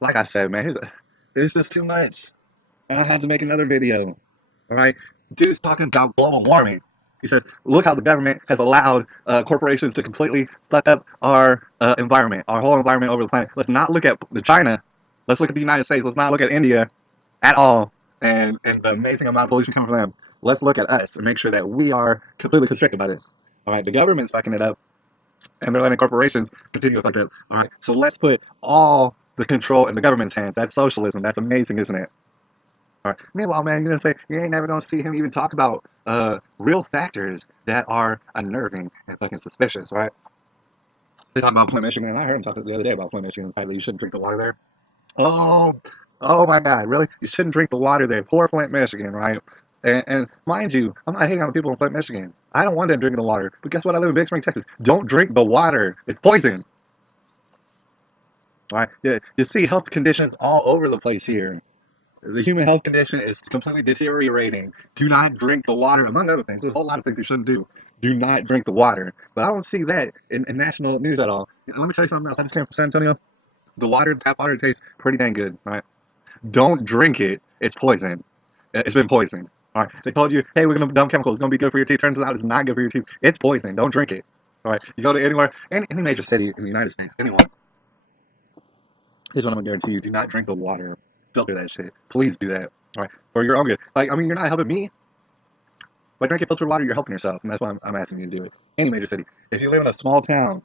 Like I said, man, it's just too much. And I had to make another video. All right, dude's talking about global warming. He says, "Look how the government has allowed corporations to completely fuck up our environment, our whole environment over the planet. Let's not look at the China. Let's look at the United States. Let's not look at India at all, and the amazing amount of pollution coming from them. Let's look at us and make sure that we are completely constricted by this. All right, the government's fucking it up, and they're letting corporations continue to fuck it up. All right, so let's put all the control in the government's hands. That's socialism. That's amazing, isn't it? All right. Meanwhile, man, you're gonna say you ain't never gonna see him even talk about real factors that are unnerving and fucking suspicious, right? They talk about Flint, Michigan. I heard him talk the other day about Flint, Michigan, the fact that you shouldn't drink the water there. Oh, oh my God, really? You shouldn't drink the water there. Poor Flint, Michigan, right? And mind you, I'm not hating on the people in Flint, Michigan. I don't want them drinking the water. But guess what? I live in Big Spring, Texas. Don't drink the water. It's poison. All right. Yeah, you see health conditions all over the place here. The human health condition is completely deteriorating. Do not drink the water, among other things. There's a whole lot of things you shouldn't do. Do not drink the water. But I don't see that in national news at all. Let me tell you something else. I just came from San Antonio. The water, tap water, tastes pretty dang good. Right? Don't drink it. It's poison. It's been poisoned. All right. They told you, hey, we're gonna dump chemicals. It's gonna be good for your teeth. Turns out it's not good for your teeth. It's poison. Don't drink it. All right. You go to anywhere, any major city in the United States, anyone. Here's what I'm gonna guarantee you: do not drink the water. Filter that shit. Please do that. All right. For your own good. Like, I mean, you're not helping me. By drinking filtered water, you're helping yourself, and that's why I'm asking you to do it. Any major city. If you live in a small town,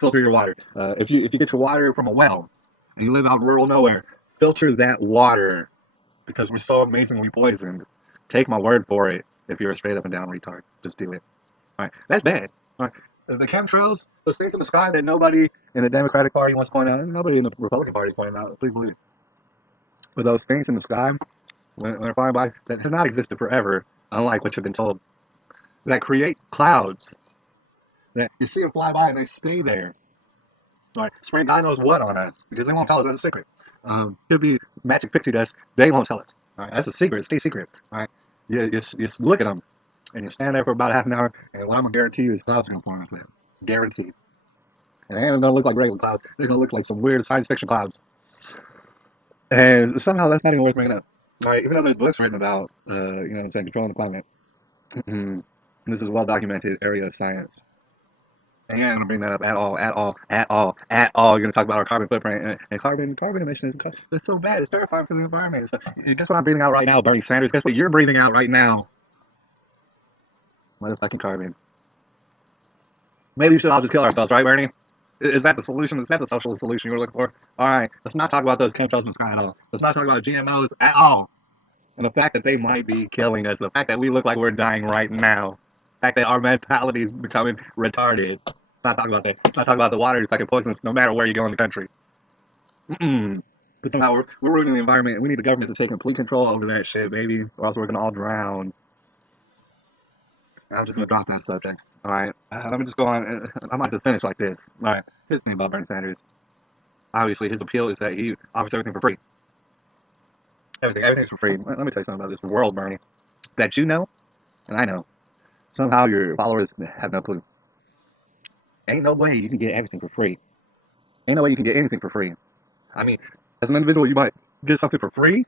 filter your water. If you get your water from a well, and you live out rural nowhere, filter that water because we're so amazingly poisoned. Take my word for it. If you're a straight up and down retard, just do it. All right, that's bad. All right, the chemtrails, those things in the sky that nobody in the Democratic Party wants to point out, and nobody in the Republican Party is pointing out. Please believe. But those things in the sky, when they're flying by, that have not existed forever, unlike what you've been told, that create clouds that you see them fly by and they stay there. All right, spraying God knows what on us because they won't tell us that's a secret. Could be magic pixie dust. They won't tell us. All right, that's a secret. Stay secret. All right, you look at them and you stand there for about half an hour, and what I'm gonna guarantee you is clouds are gonna form with it. Guaranteed. And they ain't gonna look like regular clouds. They're gonna look like some weird science fiction clouds. And somehow that's not even worth bringing up. All right, even though there's books written about, you know what I'm saying, controlling the climate. This is a well documented area of science. And you're not gonna bring that up at all, at all, at all, at all. You're gonna talk about our carbon footprint and carbon emissions. It's so bad. It's terrifying for the environment. So, guess what I'm breathing out right now, Bernie Sanders? Guess what you're breathing out right now? Motherfucking carbon. Maybe we should all just kill ourselves, right, Bernie? Is that the solution? Is that the socialist solution you were looking for? All right, let's not talk about those chemtrails in the sky at all. Let's not talk about GMOs at all. And the fact that they might be killing us, the fact that we look like we're dying right now, the fact that our mentality is becoming retarded. Not talking about that. Not talking about the water is fucking poisonous no matter where you go in the country. Because somehow we're ruining the environment and we need the government to take complete control over that shit, baby, or else we're gonna all drown. I'm just gonna drop that subject. All right. Let me just go on. I might just finish like this. All right. Here's the thing about Bernie Sanders. Obviously, his appeal is that he offers everything for free. Everything's for free. Let me tell you something about this world, Bernie, that you know and I know. Somehow your followers have no clue. Ain't no way you can get everything for free. Ain't no way you can get anything for free. I mean, as an individual, you might get something for free,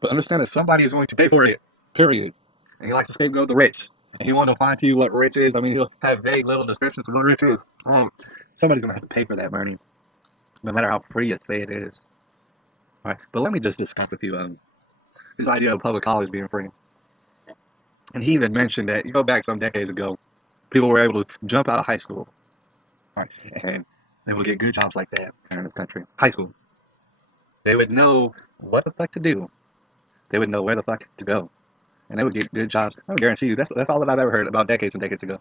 but understand that somebody is going to pay for it. Period. And he likes to scapegoat the rich. And he won't define to you what rich is. I mean, he'll have vague little descriptions of what rich is. Somebody's gonna have to pay for that, Bernie. No matter how free you say it is. All right. But let me just discuss with you his idea of public college being free. And he even mentioned that you go back some decades ago, people were able to jump out of high school, right, and they would get good jobs like that in this country. High school. They would know what the fuck to do. They would know where the fuck to go, and they would get good jobs. I guarantee you, that's all that I've ever heard about decades and decades ago.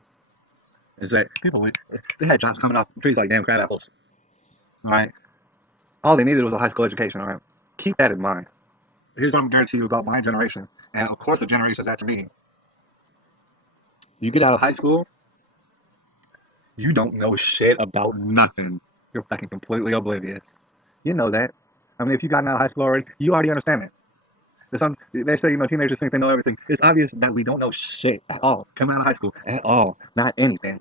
Is that they had jobs coming off trees like damn crab apples. All right. All they needed was a high school education. All right. Keep that in mind. Here's what I'm guarantee you about my generation, and of course the generations after me. You get out of high school, you don't know shit about nothing. You're fucking completely oblivious. You know that. I mean, if you got out of high school already, you already understand it. They say, teenagers think they know everything. It's obvious that we don't know shit at all. Coming out of high school at all. Not anything.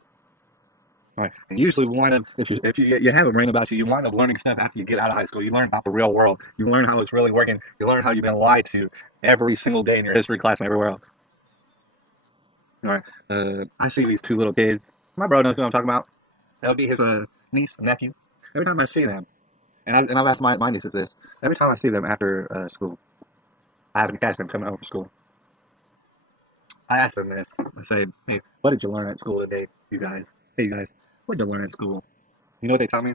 Right. And usually we wind up, if you have a brain about you, you wind up learning stuff after you get out of high school. You learn about the real world. You learn how it's really working. You learn how you've been lied to every single day in your history class and everywhere else. All right. I see these two little kids. My bro knows what I'm talking about. That would be his niece and nephew. Every time I see them, and I've asked my nieces this, every time I see them after school, I happen to catch them coming home from school. I ask them this. I say, hey, what did you learn at school today, you guys? Hey, you guys, what did you learn at school? You know what they tell me?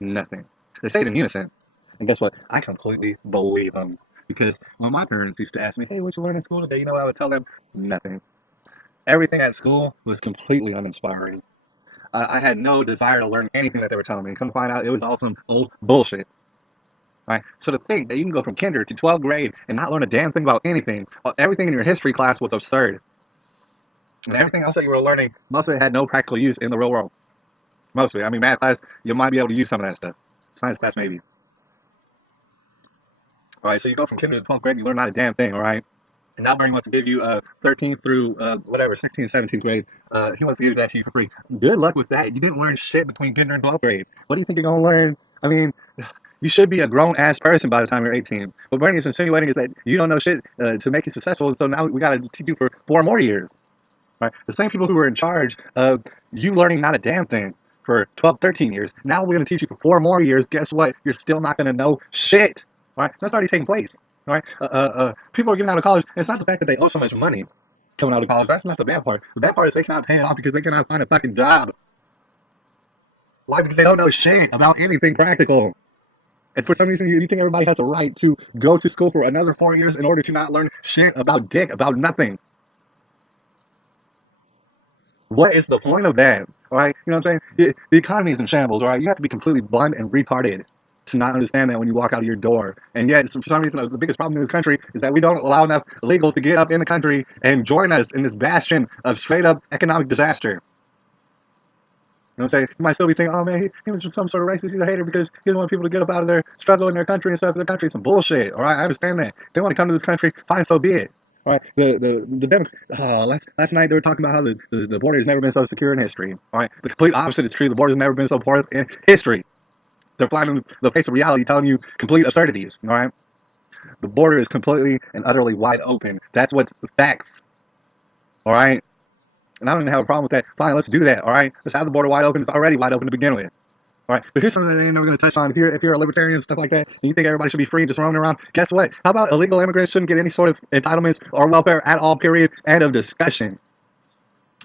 Nothing. They say it in unison. And guess what? I completely believe them. Because when my parents used to ask me, hey, what you learn in school today? You know what I would tell them? Nothing. Everything at school was completely uninspiring. I had no desire to learn anything that they were telling me. Come find out, it was all some old bullshit. Right? So to think that you can go from kinder to 12th grade and not learn a damn thing about anything, everything in your history class was absurd. And everything else that you were learning, most of it had no practical use in the real world. Most of it. I mean, math class, you might be able to use some of that stuff. Science class, maybe. All right, so you go from kinder to 12th grade, and you learn not a damn thing, all right? And now Bernie wants to give you 13th through whatever, 16th, 17th grade. He wants to give that to you for free. Good luck with that. You didn't learn shit between kinder and 12th grade. What do you think you're going to learn? I mean, you should be a grown-ass person by the time you're 18. What Bernie is insinuating is that you don't know shit to make you successful, so now we got to teach you for 4 more years. Right? The same people who were in charge of you learning not a damn thing for 12, 13 years, now we're going to teach you for 4 more years. Guess what? You're still not going to know shit. Right? That's already taking place. Right? People are getting out of college. It's not the fact that they owe so much money coming out of college. That's not the bad part. The bad part is they cannot pay it off because they cannot find a fucking job. Why? Because they don't know shit about anything practical. And for some reason, you think everybody has a right to go to school for another 4 years in order to not learn shit about dick, about nothing. What is the point of that? All right, you know what I'm saying? The economy is in shambles. All right, you have to be completely blind and retarded to not understand that when you walk out of your door. And yet, for some reason, the biggest problem in this country is that we don't allow enough illegals to get up in the country and join us in this bastion of straight up economic disaster. You know what I'm saying? You might still be thinking, oh man, he was just some sort of racist. He's a hater because he doesn't want people to get up out of their struggle in their country and stuff. Their country is some bullshit. All right, I understand that. They want to come to this country, fine, so be it. All right, last night they were talking about how the border has never been so secure in history. All right, the complete opposite is true. The border has never been so porous in history. They're flying in the face of reality, telling you complete absurdities. All right, the border is completely and utterly wide open. That's what's facts. All right, and I don't even have a problem with that. Fine, let's do that. All right, let's have the border wide open. It's already wide open to begin with. All right, but here's something that they're never going to touch on. If you're a libertarian and stuff like that, and you think everybody should be free and just roaming around, guess what? How about illegal immigrants shouldn't get any sort of entitlements or welfare at all? Period. End of discussion.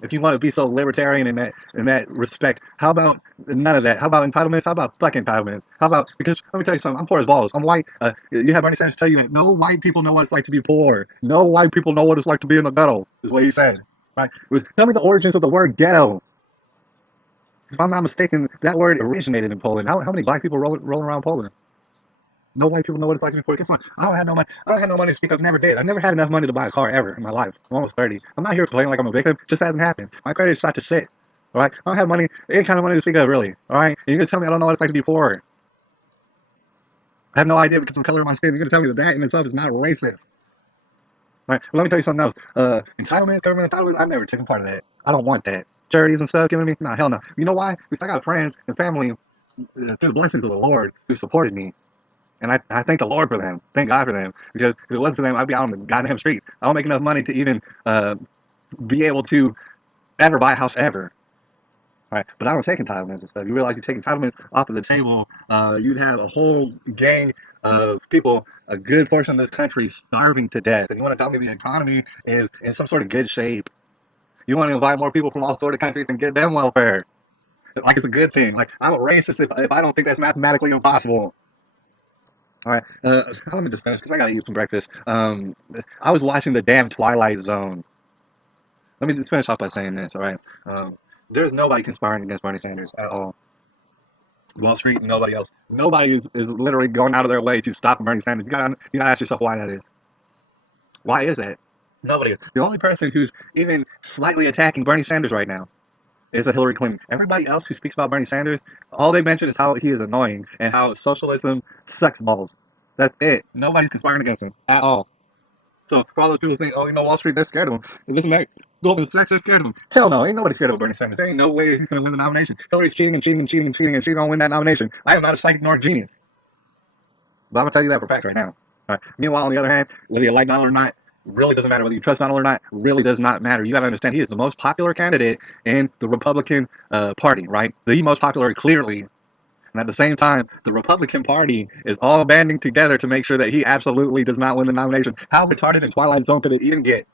If you want to be so libertarian in that respect, how about none of that? How about entitlements? How about fucking entitlements? How about, because let me tell you something. I'm poor as balls. I'm white. You have Bernie Sanders tell you that no white people know what it's like to be poor. No white people know what it's like to be in the ghetto. Is what he said. Right? Tell me the origins of the word ghetto. If I'm not mistaken, that word originated in Poland. How many black people roll around Poland? No white people know what it's like to be poor. Guess what? I don't have no money. I don't have no money to speak of. Never did. I've never had enough money to buy a car ever in my life. I'm almost 30. I'm not here complaining like I'm a victim. It just hasn't happened. My credit is shot to shit. All right? I don't have money, any kind of money to speak of, really. All right? And you're going to tell me I don't know what it's like to be poor. I have no idea because of the color of my skin. You're going to tell me that in itself is not racist. All right? Well, let me tell you something else. Entitlements, government entitlements, I've never taken part of that. I don't want that. Charities and stuff giving me? No, hell no. You know why? Because I got friends and family through the blessings of the Lord who supported me. And I thank the Lord for them. Thank God for them. Because if it wasn't for them, I'd be out on the goddamn streets. I don't make enough money to even be able to ever buy a house ever. All right? But I don't take entitlements and stuff. You realize you take entitlements off of the table, you'd have a whole gang of people, a good portion of this country starving to death. And you want to tell me the economy is in some sort of good shape. You want to invite more people from all sorts of countries and get them welfare. Like it's a good thing. Like I'm a racist if I don't think that's mathematically impossible. All right, let me just finish because I gotta eat some breakfast. I was watching the damn Twilight Zone. Let me just finish off by saying this. All right, there's nobody conspiring against Bernie Sanders at all. Wall Street, nobody else. Nobody is literally going out of their way to stop Bernie Sanders. You gotta ask yourself why that is. Why is that? Nobody. The only person who's even slightly attacking Bernie Sanders right now is a Hillary Clinton. Everybody else who speaks about Bernie Sanders, all they mention is how he is annoying and how socialism sucks balls. That's it. Nobody's conspiring against him at all. So for all those people who think, oh, Wall Street, they're scared of him. It doesn't matter. Goldman Sachs are scared of him. Hell no, ain't nobody scared of Bernie Sanders. There ain't no way he's going to win the nomination. Hillary's cheating and cheating and cheating and cheating, and she's going to win that nomination. I am not a psychic nor a genius. But I'm going to tell you that for a fact right now. All right. Meanwhile, on the other hand, whether you like Donald or not, really doesn't matter. Whether you trust Donald or not, really does not matter. You got to understand he is the most popular candidate in the Republican Party, right? The most popular, clearly. And at the same time, the Republican Party is all banding together to make sure that he absolutely does not win the nomination. How retarded and Twilight Zone could it even get?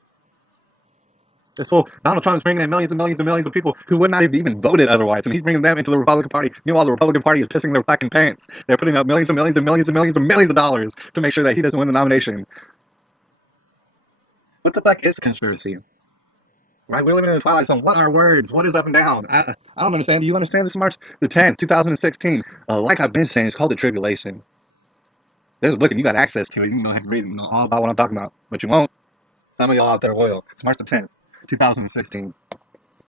This whole Donald Trump is bringing in millions and millions and millions of people who would not have even voted otherwise, and he's bringing them into the Republican Party. Meanwhile, the Republican Party is pissing their fucking pants. They're putting up millions and millions and millions and millions and millions of dollars to make sure that he doesn't win the nomination. What the fuck is a conspiracy? Right? We're living in the Twilight Zone. What are words? What is up and down? I don't understand. Do you understand this? March the 10th, 2016. Like I've been saying, it's called The Tribulation. There's a book and you got access to it. You can go ahead and read it and know all about what I'm talking about. But you won't. Some of y'all out there will. It's March the 10th, 2016.